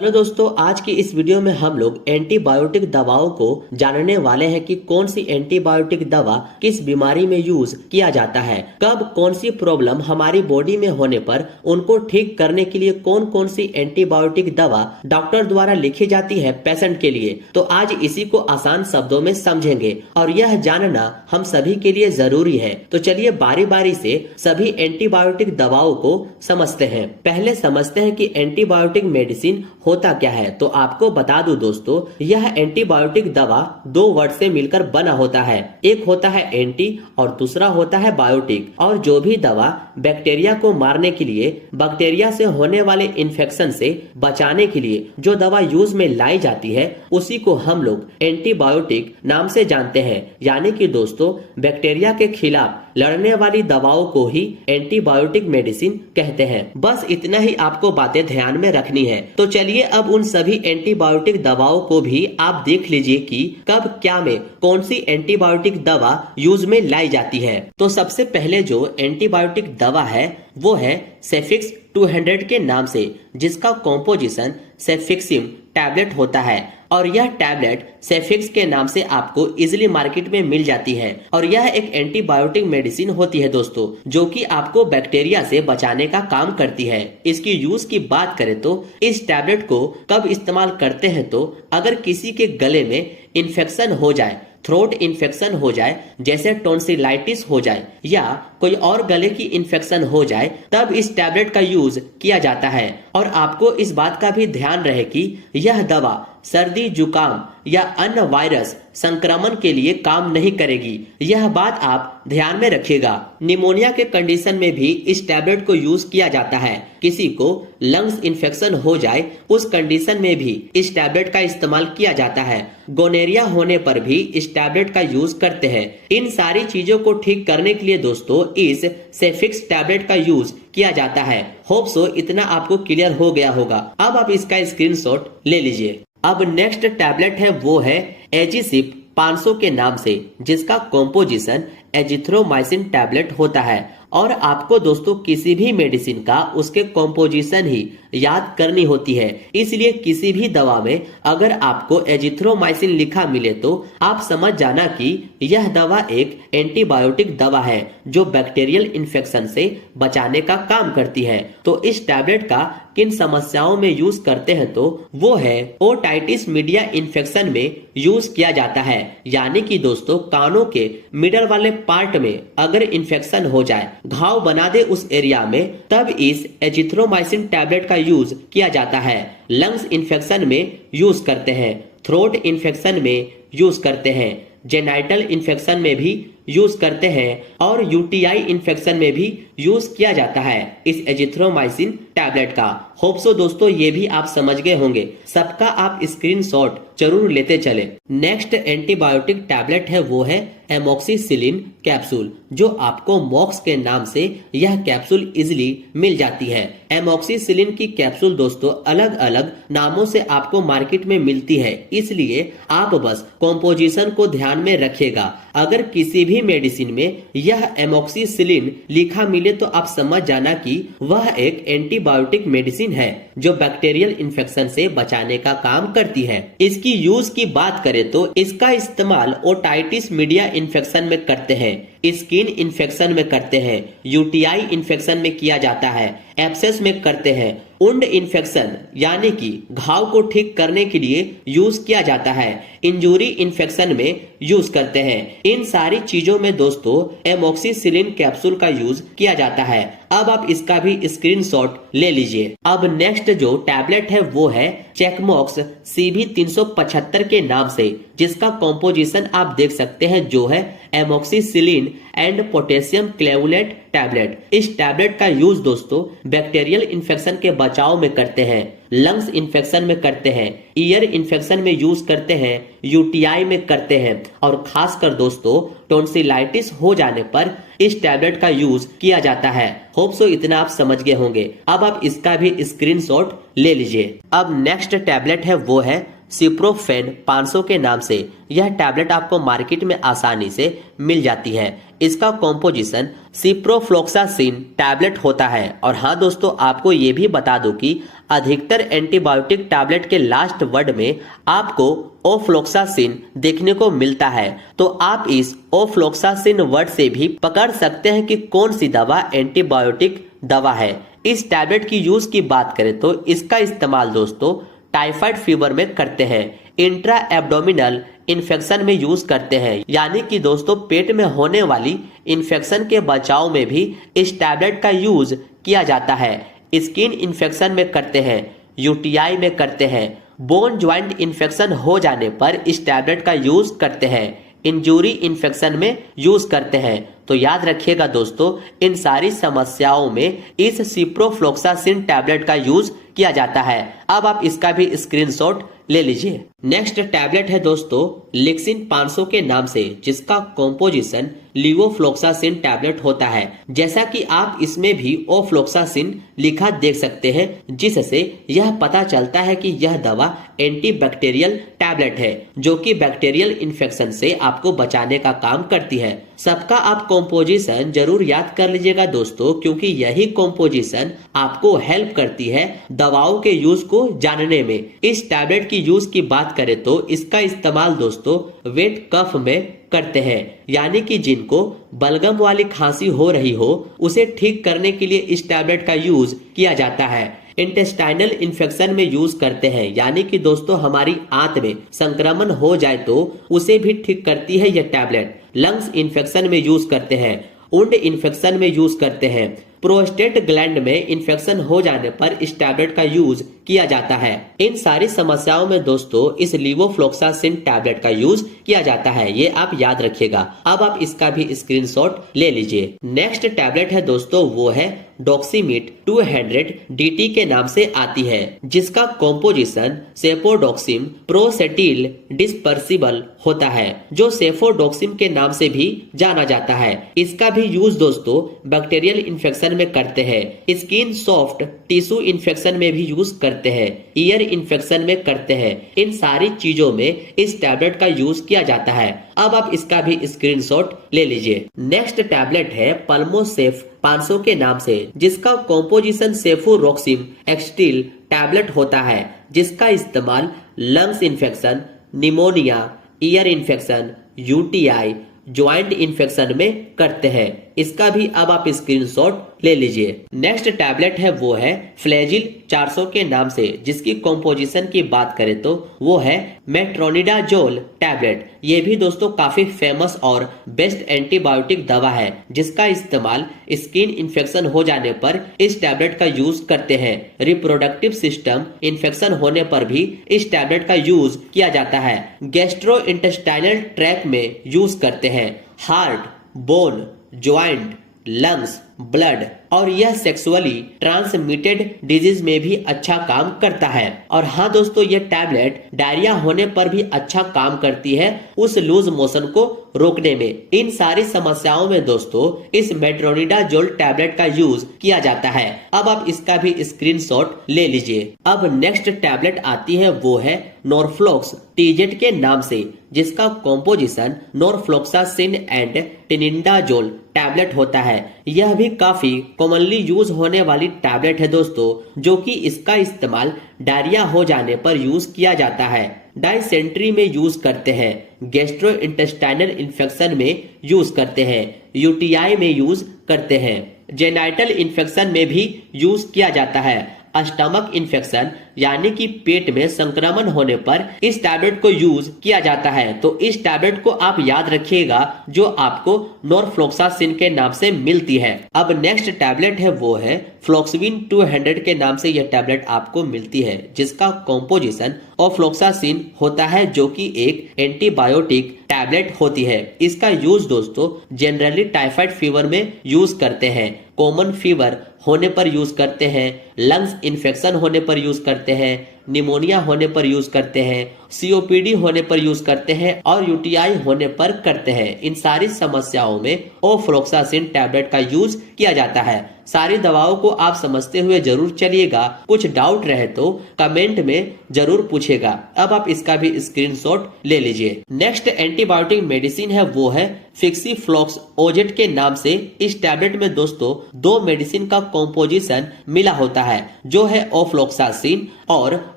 Hello दोस्तों, आज की इस वीडियो में हम लोग एंटीबायोटिक दवाओं को जानने वाले हैं कि कौन सी एंटीबायोटिक दवा किस बीमारी में यूज किया जाता है, कब कौन सी प्रॉब्लम हमारी बॉडी में होने पर उनको ठीक करने के लिए कौन कौन सी एंटीबायोटिक दवा डॉक्टर द्वारा लिखी जाती है पेशेंट के लिए। तो आज इसी को आसान शब्दों में समझेंगे और यह जानना हम सभी के लिए जरूरी है। तो चलिए बारी बारी से सभी एंटीबायोटिक दवाओं को समझते हैं। पहले समझते हैं कि एंटीबायोटिक मेडिसिन होता क्या है। तो आपको बता दूं दोस्तों, यह एंटीबायोटिक दवा दो वर्ड से मिलकर बना होता है। एक होता है एंटी और दूसरा होता है बायोटिक। और जो भी दवा बैक्टीरिया को मारने के लिए, बैक्टीरिया से होने वाले इन्फेक्शन से बचाने के लिए जो दवा यूज में लाई जाती है, उसी को हम लोग एंटीबायोटिक नाम से जानते हैं। यानी कि दोस्तों, बैक्टीरिया के खिलाफ लड़ने वाली दवाओं को ही एंटीबायोटिक मेडिसिन कहते हैं। बस इतना ही आपको बातें ध्यान में रखनी है। तो चलिए अब उन सभी एंटीबायोटिक दवाओं को भी आप देख लीजिए कि कब क्या में कौन सी एंटीबायोटिक दवा यूज में लाई जाती है। तो सबसे पहले जो एंटीबायोटिक दवा है वो है सेफिक्स 200 के नाम से, जिसका कॉम्पोजिशन सेफिक्सिम टैबलेट होता है। और यह टैबलेट सेफिक्स के नाम से आपको इजिली मार्केट में मिल जाती है। और यह एक एंटीबायोटिक मेडिसिन होती है दोस्तों, जो कि आपको बैक्टीरिया से बचाने का काम करती है। इसकी यूज की बात करें तो इस टैबलेट को कब इस्तेमाल करते हैं, तो अगर किसी के गले में इन्फेक्शन हो जाए, थ्रोट इन्फेक्शन हो जाए, जैसे टॉन्सिलाइटिस हो जाए या कोई और गले की इन्फेक्शन हो जाए, तब इस टैबलेट का यूज किया जाता है। और आपको इस बात का भी ध्यान रहे कि यह दवा सर्दी, जुकाम या अन्य वायरस संक्रमण के लिए काम नहीं करेगी। यह बात आप ध्यान में रखिएगा। निमोनिया के कंडीशन में भी इस टैबलेट को यूज किया जाता है। किसी को लंग्स इन्फेक्शन हो जाए, उस कंडीशन में भी इस टैबलेट का इस्तेमाल किया जाता है। गोनेरिया होने पर भी इस टैबलेट का यूज करते हैं। इन सारी चीजों को ठीक करने के लिए दोस्तों इस सेफिक्स टैबलेट का यूज किया जाता है। होप सो इतना आपको क्लियर हो गया होगा। अब आप इसका स्क्रीनशॉट ले लीजिए। अब नेक्स्ट टैबलेट है वो है एजिसिप 500 के नाम से, जिसका कॉम्पोजिशन एजिथ्रोमाइसिन टैबलेट होता है। और आपको दोस्तों किसी भी मेडिसिन का उसके कॉम्पोजिशन ही याद करनी होती है। इसलिए किसी भी दवा में अगर आपको एजिथ्रोमाइसिन लिखा मिले तो आप समझ जाना कि यह दवा एक एंटीबायोटिक दवा है जो बैक्टीरियल इन्फेक्शन से बचाने का काम करती है। तो इस टैबलेट का किन समस्याओं में यूज करते हैं, तो वो है ओटाइटिस मीडिया इन्फेक्शन में यूज किया जाता है। यानी कि दोस्तों कानों के मिडल वाले पार्ट में अगर इन्फेक्शन हो जाए, घाव बना दे उस एरिया में, तब इस एजिथ्रोमाइसिन टैबलेट का यूज किया जाता है। लंग्स इन्फेक्शन में यूज करते हैं, थ्रोट इन्फेक्शन में यूज करते हैं, जेनाइटल इन्फेक्शन में भी यूज करते हैं और यूटीआई इन्फेक्शन में भी यूज किया जाता है इस एजिथ्रोमाइसिन टैबलेट का। होप सो दोस्तों ये भी आप समझ गए होंगे। सबका आप स्क्रीनशॉट जरूर लेते चले। नेक्स्ट एंटीबायोटिक टैबलेट है वो है एमोक्सिसिलिन कैप्सूल, जो आपको मॉक्स के नाम से यह कैप्सूल इजिली मिल जाती है। एमोक्सिसिलिन की कैप्सूल दोस्तों अलग अलग नामों से आपको मार्केट में मिलती है, इसलिए आप बस कॉम्पोजिशन को ध्यान में रखिएगा। अगर किसी भी मेडिसिन में यह एमोक्सिसिलिन लिखा मिले तो आप समझ जाना कि वह एक एंटीबायोटिक मेडिसिन है जो बैक्टीरियल इन्फेक्शन से बचाने का काम करती है। इसकी यूज की बात करें तो इसका इस्तेमाल ओटाइटिस मीडिया इन्फेक्शन में करते हैं, स्किन इन्फेक्शन में करते हैं, यूटीआई इन्फेक्शन में किया जाता है, एब्सेस में करते हैं, वुंड इन्फेक्शन यानी कि घाव को ठीक करने के लिए यूज किया जाता है, इंजुरी इन्फेक्शन में यूज करते हैं। इन सारी चीजों में दोस्तों एमोक्सिसिलिन कैप्सूल का यूज किया जाता है। अब आप इसका भी स्क्रीनशॉट ले लीजिए। अब नेक्स्ट जो टैबलेट है वो है चेकमॉक्स CB 375 के नाम से, जिसका कॉम्पोजिशन आप देख सकते हैं जो है एमोक्सिसिलिन एंड पोटेशियम क्लेवुलेट टैबलेट। इस टैबलेट का यूज दोस्तों बैक्टीरियल इन्फेक्शन के बचाव में करते हैं, लंग्स इन्फेक्शन में करते हैं, ईयर इन्फेक्शन में यूज करते हैं, यूटीआई में करते हैं और खासकर दोस्तों टॉन्सिलाइटिस हो जाने पर इस टैबलेट का यूज किया जाता है। होप सो इतना आप समझ गए होंगे। अब आप इसका भी स्क्रीनशॉट ले लीजिए। अब नेक्स्ट टैबलेट है वो है सिप्रोफेन 500 के नाम से। यह टैबलेट आपको मार्केट में आसानी से मिल जाती है। इसका कॉम्पोजिशन सिप्रोफ्लोक्सासिन टैबलेट होता है। और हाँ दोस्तों, आपको ये भी बता दूं कि अधिकतर एंटीबायोटिक टैबलेट के लास्ट वर्ड में आपको ओफ्लोक्सासिन देखने को मिलता है। तो आप इस ओफ्लोक्सासिन वर्ड से भी पकड़ सकते हैं कि कौन सी दवा एंटीबायोटिक दवा है। इस टैबलेट की यूज की बात करें तो इसका इस्तेमाल दोस्तों टाइफाइड फीवर में करते हैं, इंट्रा एब्डोमिनल इन्फेक्शन में यूज करते हैं, यानी कि दोस्तों पेट में होने वाली इन्फेक्शन के बचाव में भी इस टैबलेट का यूज किया जाता है। स्किन इन्फेक्शन में करते हैं, यूटीआई में करते हैं, बोन ज्वाइंट इन्फेक्शन हो जाने पर इस टैबलेट का यूज करते हैं, इंजरी इन्फेक्शन में यूज करते हैं। तो याद रखिएगा दोस्तों, इन सारी समस्याओं में इस सिप्रोफ्लोक्सासिन टैबलेट का यूज किया जाता है। अब आप इसका भी स्क्रीनशॉट ले लीजिए। नेक्स्ट टैबलेट है दोस्तों लिक्सिन 500 के नाम से, जिसका कॉम्पोजिशन लिवोफ्लोक्सासिन टैबलेट होता है। जैसा कि आप इसमें भी ओफ्लोक्सासिन लिखा देख सकते हैं, जिससे यह पता चलता है कि यह दवा एंटीबैक्टीरियल टैबलेट है, जो कि बैक्टीरियल इन्फेक्शन से आपको बचाने का काम करती है। सबका आप कॉम्पोजिशन जरूर याद कर लीजिएगा दोस्तों, क्योंकि यही कॉम्पोजिशन आपको हेल्प करती है दवाओं के यूज को जानने में। इस टैबलेट की यूज की बात करें तो इसका इस्तेमाल दोस्तों वेट कफ में करते हैं, यानी कि जिनको बलगम वाली खांसी हो रही हो उसे ठीक करने के लिए इस टैबलेट का यूज किया जाता है। इंटेस्टाइनल इन्फेक्शन में यूज करते हैं, यानी कि दोस्तों हमारी आंत में संक्रमण हो जाए तो उसे भी ठीक करती है यह टैबलेट। लंग्स इन्फेक्शन में यूज करते हैं, वुंड इन्फेक्शन में यूज करते हैं, प्रोस्टेट ग्लैंड में इन्फेक्शन हो जाने पर इस टैबलेट का यूज किया जाता है। इन सारी समस्याओं में दोस्तों इस लिवोफ्लोक्सासिन टैबलेट का यूज किया जाता है, ये आप याद रखिएगा। अब आप इसका भी स्क्रीनशॉट ले लीजिए। नेक्स्ट टैबलेट है दोस्तों वो है डॉक्सीमिट 200 DT के नाम से आती है, जिसका कॉम्पोजिशन सेफोडॉक्सिम प्रोसेटिल डिस्पर्सिबल होता है, जो सेफोडॉक्सिम के नाम से भी जाना जाता है। इसका भी यूज दोस्तों बैक्टीरियल इन्फेक्शन में करते हैं, स्किन सॉफ्ट टिश्यू इन्फेक्शन में भी यूज करते हैं, ईयर इन्फेक्शन में करते हैं। इन सारी चीजों में इस टैबलेट का यूज किया जाता है। अब आप इसका भी स्क्रीनशॉट ले लीजिए। नेक्स्ट टैबलेट है पल्मोसेफ 500 के नाम से, जिसका कॉम्पोजिशन सेफुरोक्सिम एक्सटिल टैबलेट होता है, जिसका इस्तेमाल lungs infection, pneumonia, ear infection, UTI, joint infection में करते हैं। इसका भी अब आप स्क्रीनशॉट ले लीजिए। नेक्स्ट टैबलेट है वो है फ्लैजिल 400 के नाम से, जिसकी कॉम्पोजिशन की बात करें तो वो है मेट्रोनिडाजोल टैबलेट। ये भी दोस्तों काफी फेमस और बेस्ट एंटीबायोटिक दवा है, जिसका इस्तेमाल स्किन इन्फेक्शन हो जाने पर इस टैबलेट का यूज करते हैं। रिप्रोडक्टिव सिस्टम इन्फेक्शन होने पर भी इस टैबलेट का यूज किया जाता है। गैस्ट्रो इंटेस्टाइनल ट्रैक्ट में यूज करते हैं। Heart, bone, joint, lungs, blood और यह सेक्सुअली ट्रांसमिटेड डिजीज में भी अच्छा काम करता है। और हाँ दोस्तों, यह टैबलेट डायरिया होने पर भी अच्छा काम करती है, उस लूज मोशन को रोकने में। इन सारी समस्याओं में दोस्तों इस मेट्रोनिडाजोल टैबलेट का यूज किया जाता है। अब आप इसका भी स्क्रीनशॉट ले लीजिए। अब नेक्स्ट टैबलेट आती है वो है नॉरफ्लॉक्स टीजेट के नाम से, जिसका composition norfloxacin and tinidazole tablet होता है। यह भी काफी कॉमनली यूज होने वाली टैबलेट है दोस्तों, जो कि इसका इस्तेमाल डायरिया हो जाने पर यूज किया जाता है। डाइसेंट्री में यूज करते हैं, गैस्ट्रो इंटेस्टाइनल इन्फेक्शन में यूज करते हैं, यूटीआई में यूज करते हैं, जेनाइटल इन्फेक्शन में भी यूज किया जाता है। स्टमक इन्फेक्शन यानी कि पेट में संक्रमण होने पर इस टैबलेट को यूज किया जाता है। तो इस टैबलेट को आप याद रखिएगा, जो आपको नॉरफ्लॉक्सासिन के नाम से मिलती है। अब नेक्स्ट टैबलेट है वो है फ्लॉक्सविन 200 के नाम से यह टैबलेट आपको मिलती है, जिसका कॉम्पोजिशन ऑफ्लॉक्सासिन होता है, जो कि एक एंटीबायोटिक टैबलेट होती है। इसका यूज दोस्तों जनरली टाइफाइड फीवर में यूज करते हैं, कॉमन फीवर होने पर यूज करते हैं, लंग्स इन्फेक्शन होने पर यूज करते हैं, निमोनिया होने पर यूज करते हैं, सीओपीडी होने पर यूज करते हैं और यूटीआई होने पर करते हैं। इन सारी समस्याओं में ओफ्लॉक्सासिन टैबलेट का यूज किया जाता है। सारी दवाओं को आप समझते हुए जरूर चलिएगा। कुछ डाउट रहे तो कमेंट में जरूर पूछेगा। अब आप इसका भी स्क्रीनशॉट ले लीजिए। नेक्स्ट एंटीबायोटिक मेडिसिन है वो है फिक्सीफ्लॉक्सओजेट के नाम से। इस टैबलेट में दोस्तों दो मेडिसिन का कॉम्पोजिशन मिला होता है, जो है ऑफ्लॉक्सासिन और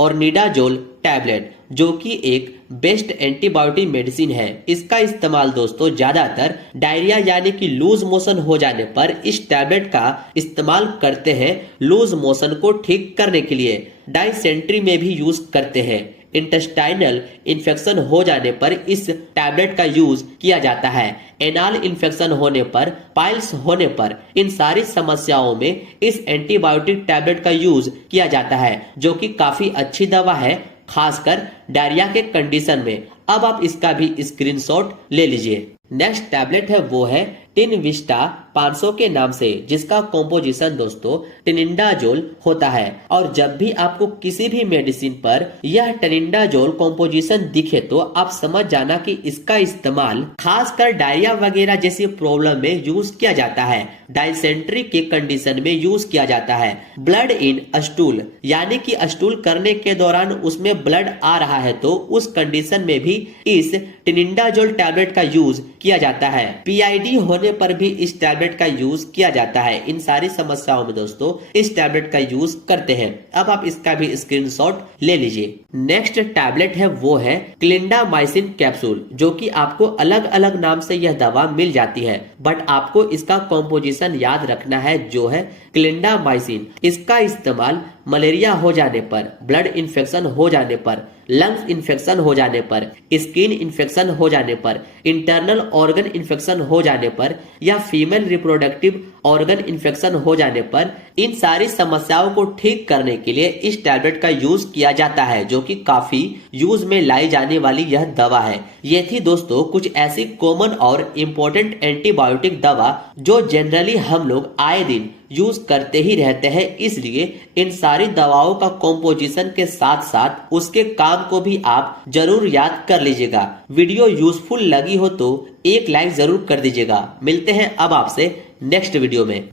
ऑर्निडाजोल टैबलेट, जो कि एक बेस्ट एंटीबायोटिक मेडिसिन है। इसका इस्तेमाल दोस्तों ज्यादातर डायरिया यानी कि लूज मोशन हो जाने पर इस टैबलेट का इस्तेमाल करते हैं, लूज मोशन को ठीक करने के लिए। डाइसेंट्री में भी यूज करते हैं। इंटेस्टाइनल इन्फेक्शन हो जाने पर इस टैबलेट का यूज किया जाता है। एनाल इन्फेक्शन होने पर, पाइल्स होने पर, इन सारी समस्याओं में इस एंटीबायोटिक टैबलेट का यूज किया जाता है, जो कि काफी अच्छी दवा है, खासकर डायरिया के कंडीशन में। अब आप इसका भी स्क्रीनशॉट ले लीजिए। नेक्स्ट टैबलेट है वो है टिनविस्टा 500 के नाम से, जिसका कॉम्पोजिशन दोस्तों टिनिडाजोल होता है। और जब भी आपको किसी भी मेडिसिन पर यह टिनिडाजोल कॉम्पोजिशन दिखे तो आप समझ जाना कि इसका इस्तेमाल खासकर डायरिया वगैरह जैसी प्रॉब्लम में यूज किया जाता है। डाइसेंट्री के कंडीशन में यूज किया जाता है। ब्लड इन अस्टूल यानी कि अस्टूल करने के दौरान उसमें ब्लड आ रहा है तो उस कंडीशन में भी इस टिनिडाजोल टैबलेट का यूज किया जाता है। पीआईडी होने पर भी इस टैबलेट का यूज किया जाता है। इन सारी समस्याओं में दोस्तों इस टैबलेट का यूज करते हैं। अब आप इसका भी स्क्रीनशॉट ले लीजिए। नेक्स्ट टैबलेट है वो है क्लिंडामाइसिन कैप्सूल, जो कि आपको अलग अलग नाम से यह दवा मिल जाती है, बट आपको इसका कॉम्पोजिशन याद रखना है, जो है क्लिंडामाइसिन। इसका इस्तेमाल मलेरिया हो जाने पर, ब्लड इन्फेक्शन हो जाने पर, लंग्स इन्फेक्शन हो जाने पर, स्किन इन्फेक्शन हो जाने पर, इंटरनल ऑर्गन इन्फेक्शन हो जाने पर या फीमेल रिप्रोडक्टिव ऑर्गन इन्फेक्शन हो जाने पर, इन सारी समस्याओं को ठीक करने के लिए इस टैबलेट का यूज किया जाता है, जो कि काफी यूज में लाई जाने वाली यह दवा है। ये थी दोस्तों कुछ ऐसी कॉमन और इम्पोर्टेंट एंटीबायोटिक दवा जो जनरली हम लोग आए दिन यूज करते ही रहते हैं। इसलिए इन सारी दवाओं का कॉम्पोजिशन के साथ साथ उसके काम को भी आप जरूर याद कर लीजिएगा। वीडियो यूजफुल लगी हो तो एक लाइक जरूर कर दीजिएगा। मिलते हैं अब आपसे नेक्स्ट वीडियो में।